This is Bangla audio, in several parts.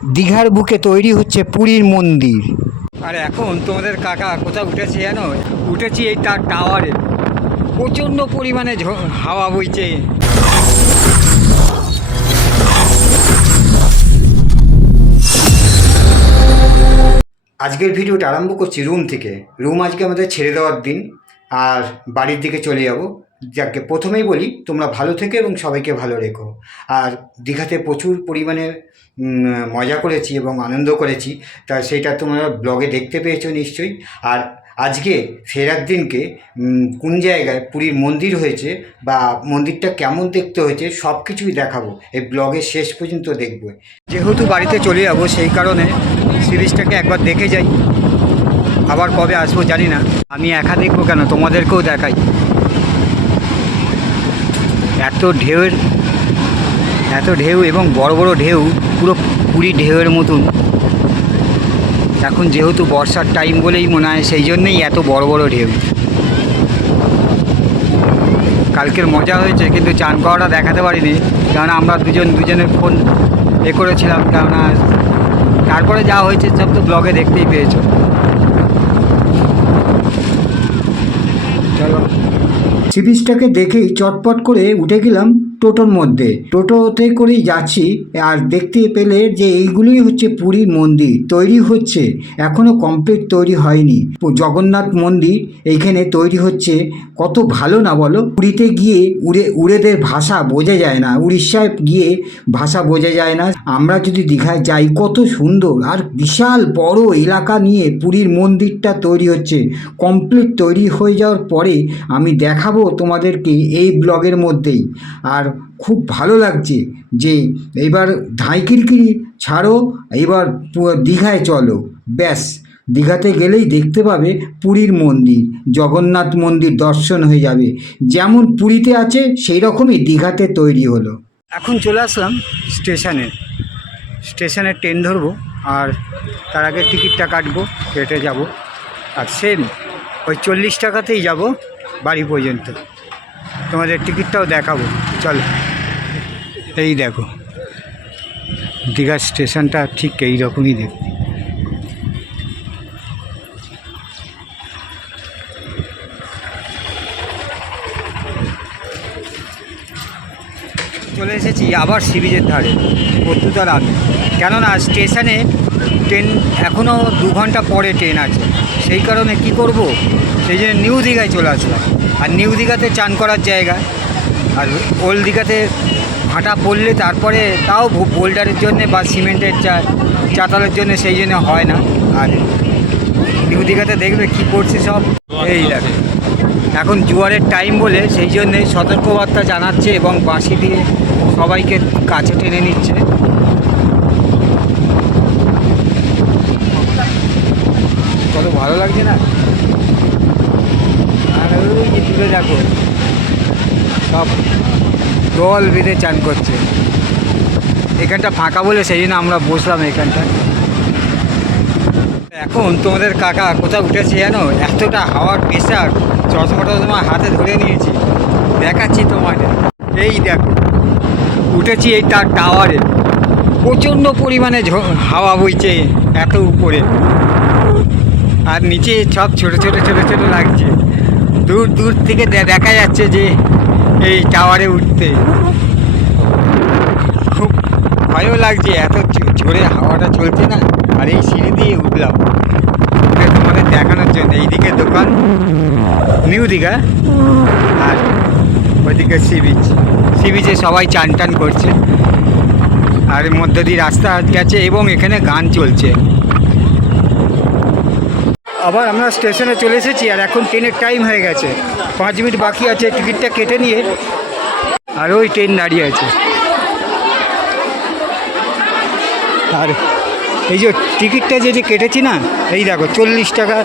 দীঘার বুকে তৈরি হচ্ছে পুরীর মন্দির। আর এখন তোমাদের কাকা কোথাও উঠেছে জানো? উঠেছি এই তার টাওয়ারে। প্রচণ্ড পরিমাণে হাওয়া বইছে। আজকের ভিডিওটা আরম্ভ করছি রুম থেকে। রুম আজকে আমাদের ছেড়ে দেওয়ার দিন, আর বাড়ির দিকে চলে যাব। যাকে প্রথমেই বলি, তোমরা ভালো থেকো এবং সবাইকে ভালো রেখো। আর দীঘাতে প্রচুর পরিমাণে মজা করেছি এবং আনন্দ করেছি, তা সেটা তোমরা ব্লগে দেখতে পেয়েছো নিশ্চয়ই। আর আজকে ফেরার দিনকে কোন জায়গায় পুরীর মন্দির হয়েছে বা মন্দিরটা কেমন দেখতে হয়েছে সব কিছুই দেখাবো। এই ব্লগের শেষ পর্যন্ত দেখবো। যেহেতু বাড়িতে চলে যাবো, সেই কারণে সি বিচটাকে একবার দেখে যাই। আবার কবে আসবো জানি না। আমি একা দেখবো কেন, তোমাদেরকেও দেখাই। এত ঢেউ এবং বড় বড় ঢেউ, পুরো পুরী ঢেউয়ের মতন। এখন যেহেতু বর্ষার টাইম বলেই মনে হয়, সেই জন্যেই এত বড় বড় ঢেউ। কালকের মজা হয়েছে, কিন্তু চান করাটা দেখাতে পারিনি, কারণ আমরা দুজনের ফোন করেছিলাম। কেননা তারপরে যা হয়েছে সব তো ব্লগে দেখতেই পেয়েছো। চলো, সি বিচটাকে দেখেই চটপট করে উঠে গেলাম টোটোর মধ্যে। টোটোতে করেই যাচ্ছি, আর দেখতে পেলে যে এইগুলোই হচ্ছে পুরীর মন্দির। তৈরি হচ্ছে, এখনও কমপ্লিট তৈরি হয়নি। জগন্নাথ মন্দির এইখানে তৈরি হচ্ছে। কত ভালো না বলো? পুরীতে গিয়ে উড়েদের ভাষা বোঝা যায় না, উড়িষ্যায় গিয়ে ভাষা বোঝা যায় না। আমরা যদি দীঘায় যাই, কত সুন্দর আর বিশাল বড় এলাকা নিয়ে পুরীর মন্দিরটা তৈরি হচ্ছে। কমপ্লিট তৈরি হয়ে যাওয়ার পরে আমি দেখাবো তোমাদেরকে এই ব্লগের মধ্যেই। আর খুব ভালো লাগছে যে এবার ধাইকিরকিরি ছাড়ো, এবার দীঘায় চলো। ব্যাস, দীঘাতে গেলেই দেখতে পাবে পুরীর মন্দির, জগন্নাথ মন্দির দর্শন হয়ে যাবে। যেমন পুরীতে আছে সেই রকমই দীঘাতে তৈরি হলো। এখন চলে আসলাম স্টেশনে ট্রেন ধরবো, আর তার আগে টিকিটটা কাটবো, কেটে যাব। আর সেম ওই 40 টাকাতেই যাব বাড়ি পর্যন্ত। তোমাদের টিকিটটাও দেখাবো, চলো। এই দেখো, দীঘা স্টেশনটা ঠিক এই রকমই দেখো। চলে এসেছি আবার সি বিচের ধারে, প্রত্যুতার আগে। কেননা স্টেশনে ট্রেন এখনও 2 ঘন্টা পরে ট্রেন আছে। সেই কারণে কি করব, সেই জন্য নিউ দীঘায় চলে আসলাম। আর নিউ দীঘাতে চান করার জায়গা, আর ওল্ড দীঘাতে ভাটা পড়লে তারপরে তাও বোল্ডারের জন্যে বা সিমেন্টের চাতালের জন্য, সেই জন্য হয় না। আর নিউ দীঘাতে দেখবে কি করছে সব, এই দেখে। এখন জোয়ারের টাইম বলে সেই জন্যে সতর্কবার্তা জানাচ্ছে এবং বাঁশি দিয়ে সবাইকে কাছে টেনে নিচ্ছে। কত ভালো লাগছে না? আর ওই যে দূরে দেখো, সব দল বেঁধে চান করছে। এখানটা ফাঁকা বলে সেই জন্য আমরা বসলাম এখানটা। এখন তোমাদের কাকা কোথাও উঠেছে জানো? এতটা হাওয়ার প্রেশার, চশমা হাতে ধরে নিয়েছি, দেখাচ্ছি তোমাদের। এই দেখো, উঠেছি এই তার টাওয়ারে। প্রচণ্ড পরিমাণে হাওয়া বইছে এত উপরে, আর নিচে সব ছোট ছোট লাগছে। দূর থেকে দেখা যাচ্ছে যে এই টাওয়ারে উঠতে খুব ভয়ও লাগছে, এত জোরে হাওয়াটা চলছে না। আর এই সিঁড়ি দিয়ে উঠলাম তোমাদের দেখানোর জন্য। এইদিকে দোকান নিউ দীঘা, আর ওইদিকে সি বিচে সবাই চান টান করছে, আর মধ্যে দিয়ে রাস্তা গেছে এবং এখানে গান চলছে। আবার আমরা স্টেশনে চলে এসেছি, আর এখন ট্রেনের টাইম হয়ে গেছে। 5 মিনিট বাকি আছে টিকিটটা কেটে নিয়ে, আর ওই ট্রেন দাঁড়িয়ে আছে। আর এই যে টিকিটটা যে কেটেছি না, এই দেখো 40 টাকা,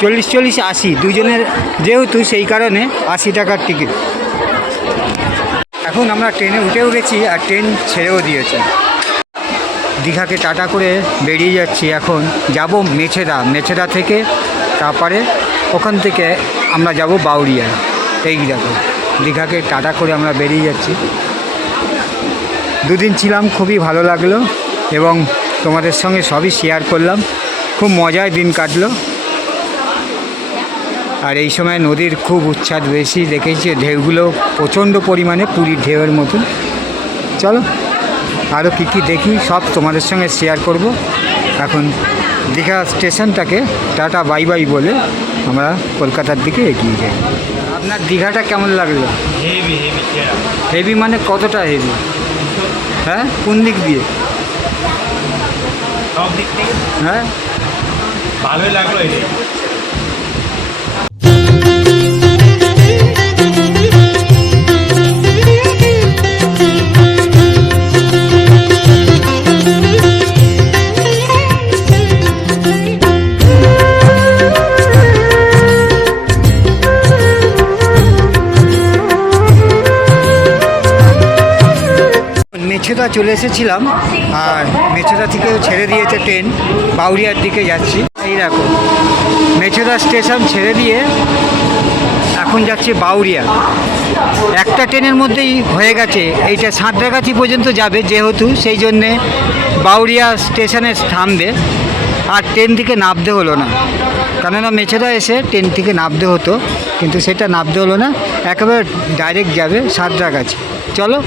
40 80 দুজনের যেহেতু, সেই কারণে 80 টাকার টিকিট। এখন আমরা ট্রেনে উঠেও গেছি, আর ট্রেন ছেড়েও দিয়েছে। দীঘাকে টাটা করে বেরিয়ে যাচ্ছি। এখন যাব মেছেদা থেকে, তারপরে ওখান থেকে আমরা যাব বাউরিয়া। এই দেখো, দীঘাকে টাটা করে আমরা বেরিয়ে যাচ্ছি। 2 দিন ছিলাম, খুবই ভালো লাগলো। এবং তোমাদের সঙ্গে সবই শেয়ার করলাম। খুব মজায় দিন কাটলো। আর এই সময় নদীর খুব উচ্ছ্বাস বেশি, দেখেছি ঢেউগুলো প্রচণ্ড পরিমাণে পুরীর ঢেউয়ের মতন। চলো আরও কী কী দেখি সব তোমাদের সঙ্গে শেয়ার করব। এখন দীঘা স্টেশনটাকে টাটা বাই বাই বলে আমরা কলকাতার দিকে এগিয়ে যাই। আপনার দীঘাটা কেমন লাগলো? হেভি হেভি হেভি মানে কতটা হেভি? হ্যাঁ, কোন দিক দিয়ে? সব দিক থেকে হ্যাঁ, ভালোই লাগলো এটাই। মেছেদা চলে এসেছিলাম, আর মেছেদা থেকেও ছেড়ে দিয়েছে ট্রেন, বাউরিয়ার দিকে যাচ্ছি। এই দেখো মেছেদা স্টেশন ছেড়ে দিয়ে এখন যাচ্ছে বাউরিয়া। একটা ট্রেনের মধ্যেই হয়ে গেছে, এইটা সাঁতরাগাছি পর্যন্ত যাবে যেহেতু, সেই জন্যে বাউরিয়া স্টেশনে থামবে। আর ট্রেন থেকে নামতে হলো না, কেননা মেছেদা এসে ট্রেন থেকে নামতে হতো, কিন্তু সেটা নামতে হলো না, একেবারে ডাইরেক্ট যাবে সাঁতরাগাছি। চলো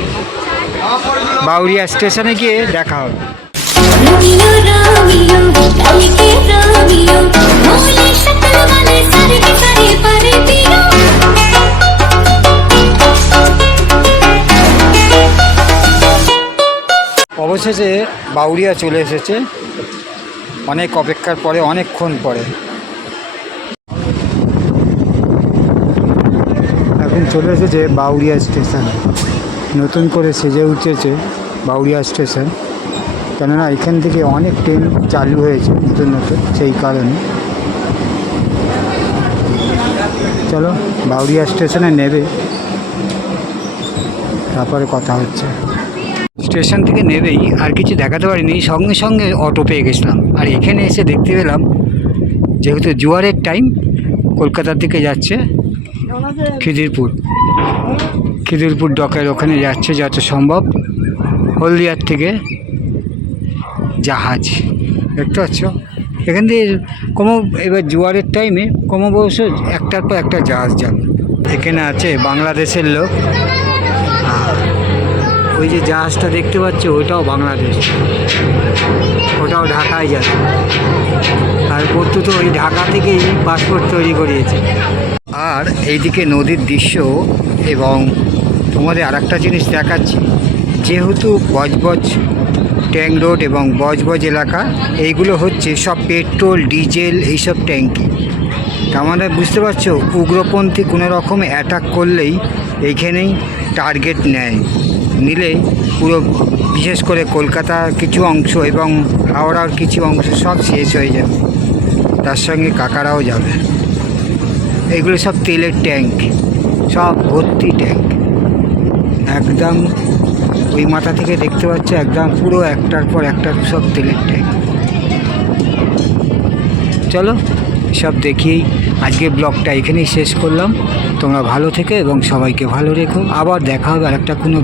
বাউরিয়া স্টেশনে গিয়ে দেখা হবে। অবশেষে বাউরিয়া চলে এসেছে, অনেক অপেক্ষার পরে, অনেকক্ষণ পরে। এখন চলে এসেছে বাউরিয়া স্টেশন, নতুন করে সেজে উঠেছে বাউরিয়া স্টেশন, কেননা এখান থেকে অনেক ট্রেন চালু হয়েছে নতুন নতুন, সেই কারণে। চলো বাউরিয়া স্টেশনে নেবে, তারপরে কথা হচ্ছে। স্টেশন থেকে নেবেই আর কিছু দেখাতে পারিনি, সঙ্গে সঙ্গে অটো পেয়ে গেছিলাম। আর এখানে এসে দেখতে পেলাম যেহেতু জোয়ারের টাইম, কলকাতার দিকে যাচ্ছে খিদিরপুর ডকের ওখানে যাচ্ছে যত সম্ভব, হলদিয়ার থেকে জাহাজ। দেখতে পাচ্ছ এখান থেকে এবার জোয়ারের টাইমে ক্রমবশ একটার পর একটা জাহাজ যাবে। এখানে আছে বাংলাদেশের লোক, ওই যে জাহাজটা দেখতে পাচ্ছ ওটাও বাংলাদেশ, ওটাও ঢাকায় যাবে। আর তো ওই ঢাকা থেকেই পাসপোর্ট তৈরি করিয়েছে। আর এইদিকে নদীর দৃশ্য, এবং তোমাদের আর একটা জিনিস দেখাচ্ছি, যেহেতু বজবজ ট্যাঙ্ক রোড এবং বজবজ এলাকা, এইগুলো হচ্ছে সব পেট্রোল ডিজেল এইসব ট্যাঙ্কি। তার মানে বুঝতে পারছো, উগ্রপন্থী কোনো রকম অ্যাটাক করলেই এইখানেই টার্গেট নিলে পুরো, বিশেষ করে কলকাতার কিছু অংশ এবং হাওড়ার কিছু অংশ সব শেষ হয়ে যাবে, তার সঙ্গে কাকারাও যাবে। এগুলো সব তেলের ট্যাঙ্ক, সব ভর্তি ট্যাঙ্ক, একদম ওই মাথা থেকে দেখতে পাচ্ছ একদম পুরো একটার পর একটা সব তেলের ট্যাঙ্ক। চলো সব দেখিয়েই আজকে ব্লগটা এখানেই শেষ করলাম। তোমরা ভালো থেকো এবং সবাইকে ভালো রেখো। আবার দেখা হবে আরেকটা কোনো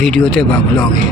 ভিডিওতে বা ব্লগে।